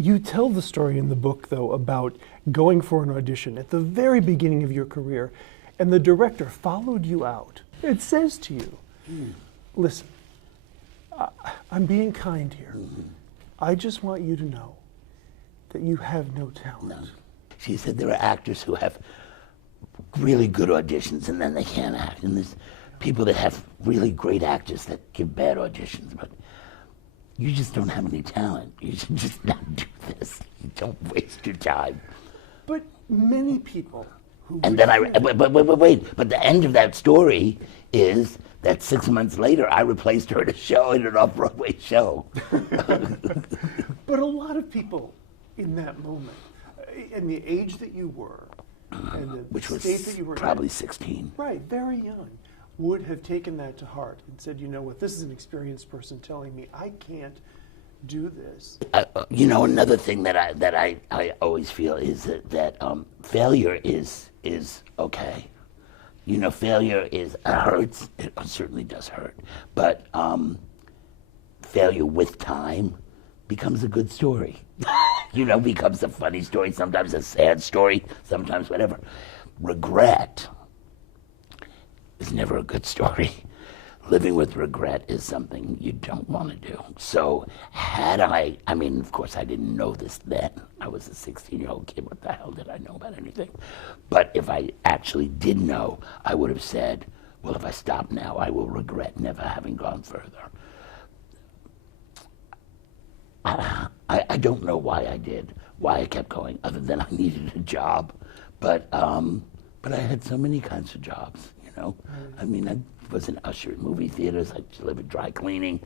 You tell the story in the book, though, about going for an audition at the very beginning of your career, and the director followed you out. It says to you, listen, I'm being kind here. I just want you to know that you have no talent. No. She said there are actors who have really good auditions and then they can't act. And there's people that have really great actors that give bad auditions. But you just don't have any talent. You should just not do this. You don't waste your time. But many people who... And then wait. But the end of that story is that 6 months later, I replaced her in an off-Broadway show. But a lot of people in that moment, in the age that you were, and the which was state that you were probably in, 16. right, very young, would have taken that to heart and said, you know what, this is an experienced person telling me I can't do this. Another thing that I always feel is that failure is okay. Failure hurts. It certainly does hurt. But failure with time becomes a good story. Becomes a funny story, sometimes a sad story, sometimes whatever. Regret is never a good story. Living with regret is something you don't want to do. So of course I didn't know this then. I was a 16-year-old kid. What the hell did I know about anything? But if I actually did know, I would have said, well, if I stop now, I will regret never having gone further. I don't know why I did, why I kept going, other than I needed a job. But I had so many kinds of jobs, I was an usher in movie theaters. I delivered dry cleaning.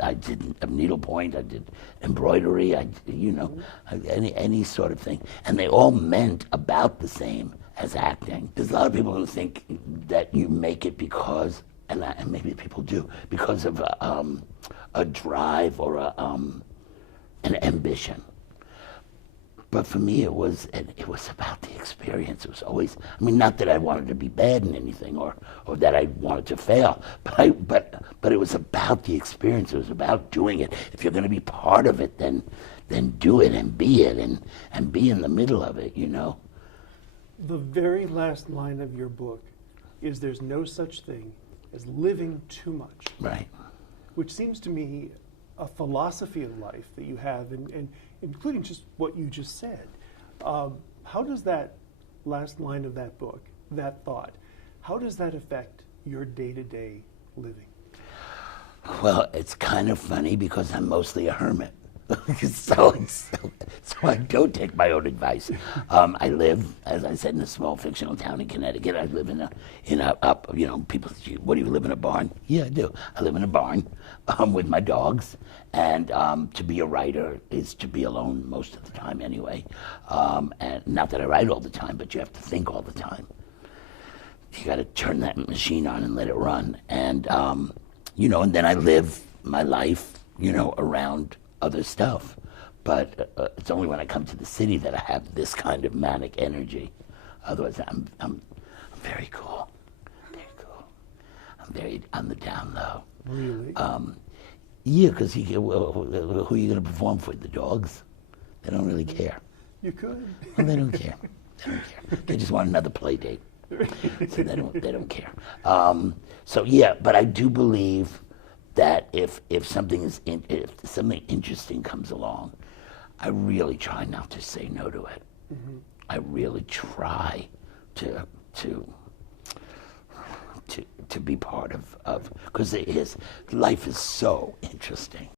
I did needlepoint. I did embroidery. Any sort of thing. And they all meant about the same as acting. There's a lot of people who think that you make it because, and maybe people do, because of a drive or an ambition. But for me, it was about the experience. It was always, not that I wanted to be bad in anything or that I wanted to fail, but it was about the experience. It was about doing it. If you're going to be part of it, then do it and be it and be in the middle of it, The very last line of your book is there's no such thing as living too much. Right. Which seems to me a philosophy of life that you have, and including just what you just said. How does that last line of that book, that thought, how does that affect your day-to-day living? Well, it's kind of funny because I'm mostly a hermit. so I don't take my own advice. I live, as I said, in a small fictional town in Connecticut. I live in a people say, what, do you live in a barn? Yeah, I do. I live in a barn with my dogs. And to be a writer is to be alone most of the time anyway. And not that I write all the time, but you have to think all the time. You got to turn that machine on and let it run. And, and then I live my life, around other stuff. But it's only when I come to the city that I have this kind of manic energy. Otherwise, I'm very cool. Very cool. I'm very on the down low. Really? Yeah, because who are you going to perform for? The dogs? They don't really care. You could. Well, they don't care. They don't care. They just want another play date. So they don't care. But I do believe that if something interesting comes along, I really try not to say no to it. Mm-hmm. I really try to be part of because life is so interesting.